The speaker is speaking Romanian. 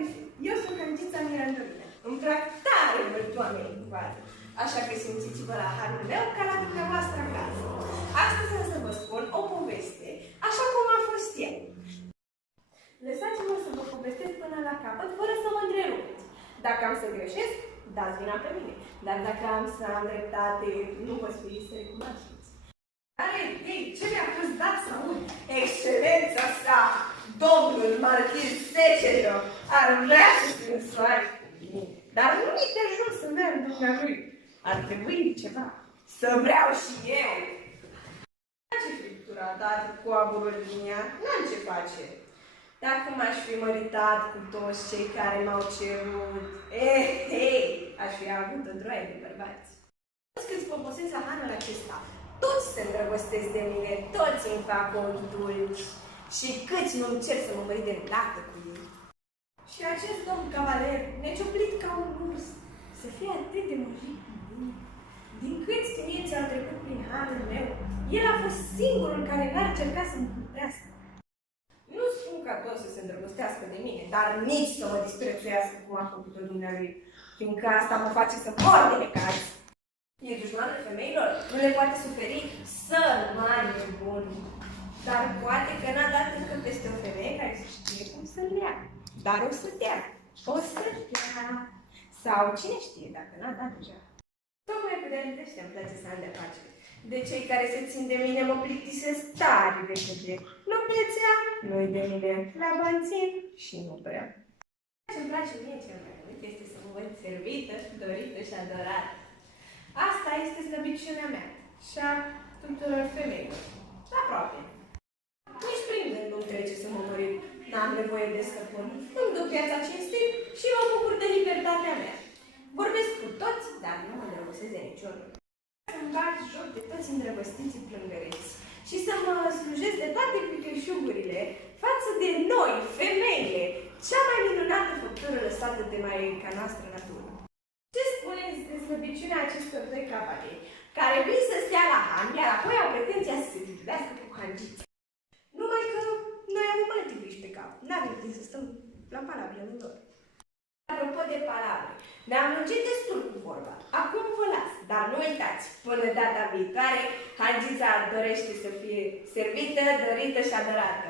greșit. Eu sunt Hangița Mirandolina. Îmi plac tare mult oamenii cu coadă. Așa că simțiți-vă la harul meu ca la dumneavoastră acasă. Astăzi am să vă spun o poveste, așa cum a fost ea. Lăsați-mă să vă povestesc până la capăt, fără să mă întrerupeți. Dacă am să greșesc, dați vina pe mine. Dar dacă am să am dreptate, nu vă speriți să recunoașteți. Ei, ce mi-a fost dat să aud? Excelența sa, domnul marchiz Secelio, ar vrea să se însoare cu mine. Dar nu-i de ajuns să merg dumnealui. Ar trebui ceva. Să vreau și eu. Ce friptura dată cu aburul din ea, n-am ce face. Dacă m-aș fi măritat cu toți cei care m-au cerut, aș fi avut o droaie de bărbați. Toți când poposesc la anul acesta, toți se îndrăgostesc de mine, toți îmi fac ochi dulci și câți nu-mi cer să mă mărit de plată cu ei. Și acest domn cavaler, necioplit ca un urs, să fie atât de mărit cu mine. Din câți tineți au trecut prin harul meu, el a fost singurul care n-ar încerca să mă cuprească. Nu spun ca toți să se îndrăgostească de mine, dar nici să mă disprețuiască cum a făcut-o dumnealui, fiindcă asta mă face să mor de necaz. E dușmanul femeilor, nu le poate suferi sărmani buni. Dar poate că n-a dat încă peste o femeie care să știe cum să-l ia. Dar o să dea. O să dea. Sau cine știe dacă n-a dat deja. Tocmai pe de-a îmi place să am de face. De cei care se țin de mine mă plictisesc tare de către. Noblețea nu-i de mine. La bani țin și nu prea. Ce-mi place mie cel mai mult este să mă văd servită, dorită și adorată. Asta este slăbiciunea mea și a tuturor femeilor. Aproape. Nici prin gând nu trece să mă mărit. N-am nevoie de stăpân. Îmi duc viața cinstit și mă bucur de libertatea mea. Vorbesc cu toți, dar nu mă îndrăgostesc de niciunul. Să-mi bat joc de toți îndrăgostiții plângăreți și să mă slujesc de toate pricheșugurile față de noi, femeile, cea mai minunată făptură lăsată de ca noastră natură. Ce spuneți de slăbiciunea acestor doi cavalieri, care vin să stea la Han, iar apoi au pretenția să se titulească cu Hangița? Numai că noi avem alte griji pe cap, n-avem timp să stăm la palabrele lor. Apropo de palabre, ne-am lungit destul cu vorba, acum vă las, dar nu uitați, până data viitoare, Hangița dorește să fie servită, dorită și adorată.